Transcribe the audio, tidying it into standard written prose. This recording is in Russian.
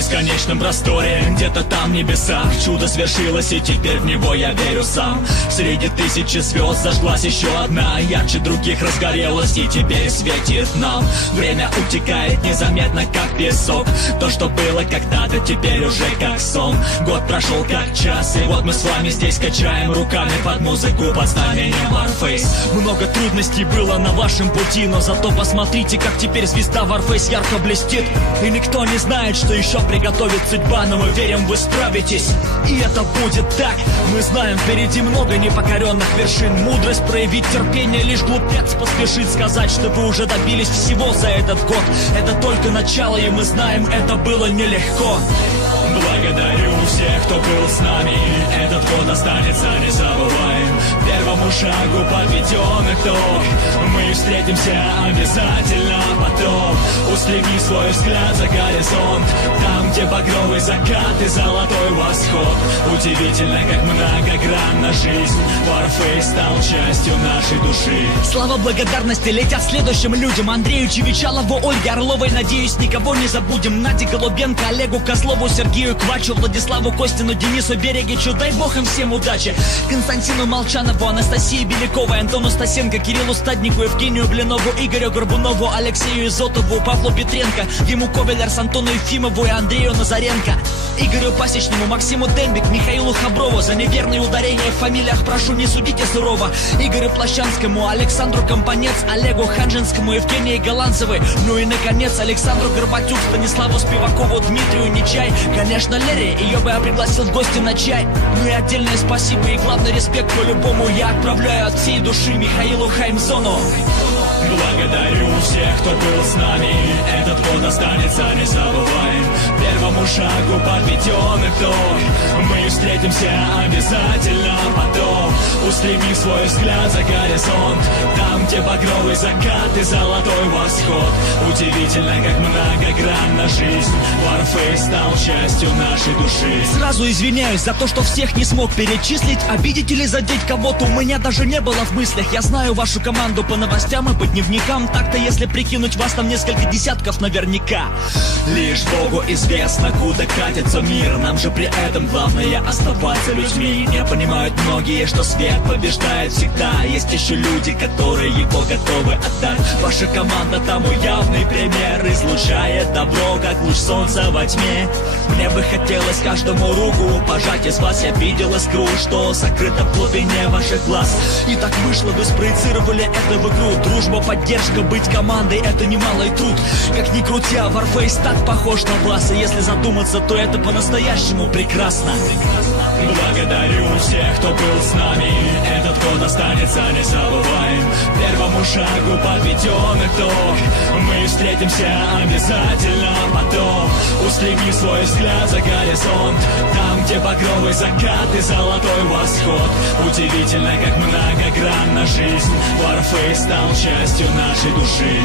бесконечном просторе, где-то там в небесах чудо свершилось, и теперь в него я верю сам. Среди тысячи звезд зажглась еще одна, ярче других разгорелась и теперь светит нам. Время утекает незаметно, как песок. То, что было когда-то, теперь уже как сон. Год прошел как час, и вот мы с вами здесь качаем руками под музыку под знамением Warface. Много трудностей было на вашем пути, но зато посмотрите, как теперь звезда Warface ярко блестит. И никто не знает, что еще приготовит судьба, но мы верим, вы справитесь, и это будет так. Мы знаем, впереди много непокоренных вершин. Мудрость проявить терпение, лишь глупец поспешит сказать, что вы уже добились всего за этот год. Это только начало, и мы знаем, это было нелегко. Благодарю всех, кто был с нами, этот год останется, не забываем. Первому шагу подведен итог, мы встретимся обязательно потом. Устреми свой взгляд за горизонт, там, где багровый закат и золотой восход. Удивительно, как многогранна жизнь, Warface стал частью нашей души. Слова благодарности летят следующим людям: Андрею Чевичалову, Ольге Орловой, надеюсь, никого не забудем. Наде Голубенко, Олегу Козлову, Сергею Квачу, Владиславу Костину, Денису Берегичу, дай бог им всем удачи. Константину Молчанову, Анастасии Беляковой, Антону Стасенко, Кириллу Стаднику, Евгению Блинову, Игорю Горбунову, Алексею Изотову, Павлу Петренко, Ему Ковелерс, Антону Ефимову и Андрею Назаренко, Игорю Пасечному, Максиму Дембик, Михаилу Хаброву. За неверные ударения в фамилиях прошу, не судите сурово. Игорю Плащанскому, Александру Компанец, Олегу Ханжинскому, Евгении Голландцевой. Ну и, наконец, Александру Горбатюк, Станиславу Спивакову, Дмитрию Нечай. Конечно, Лере, ее бы я пригласил в гости на чай. Ну и отдельное спасибо и главный респект по-любому я отправляю от всей души Михаилу Хаймзону. Благодарю всех, кто был с нами, этот год останется, не забываем. Первому шагу подведен итог, мы встретимся обязательно потом. Устреми свой взгляд за горизонт, там, где багровый закат и золотой восход. Удивительно, как многогранна жизнь, Warface стал частью нашей души. Сразу извиняюсь за то, что всех не смог перечислить. Обидеть или задеть кого-то у меня даже не было в мыслях. Я знаю вашу команду по новостям и по дневникам. Так-то, если прикинуть, вас там несколько десятков наверняка. Лишь Богу известно, куда катится мир. Нам же при этом главное оставаться людьми. Не понимают многие, что свет побеждает всегда. Есть еще люди, которые его готовы отдать. Ваша команда тому явный пример, излучает добро, как луч солнца во тьме. Мне бы хотелось каждому руку пожать. Из вас я видел искру, что сокрыто в глубине ваших глаз. И так вышло, вы спроецировали это в игру. Дружба, поддержка, быть командой — это немалый труд. Как ни крути, Warface так похож на вас. И если задуматься, то это по-настоящему прекрасно. Благодарю всех, кто был с нами, этот год останется, не забываем. Первому шагу подведен итог, мы встретимся обязательно потом. Устреми свой взгляд за горизонт, там, где багровый закат и золотой восход. Удивительно, как многогранна жизнь, Warface стал частью нашей души.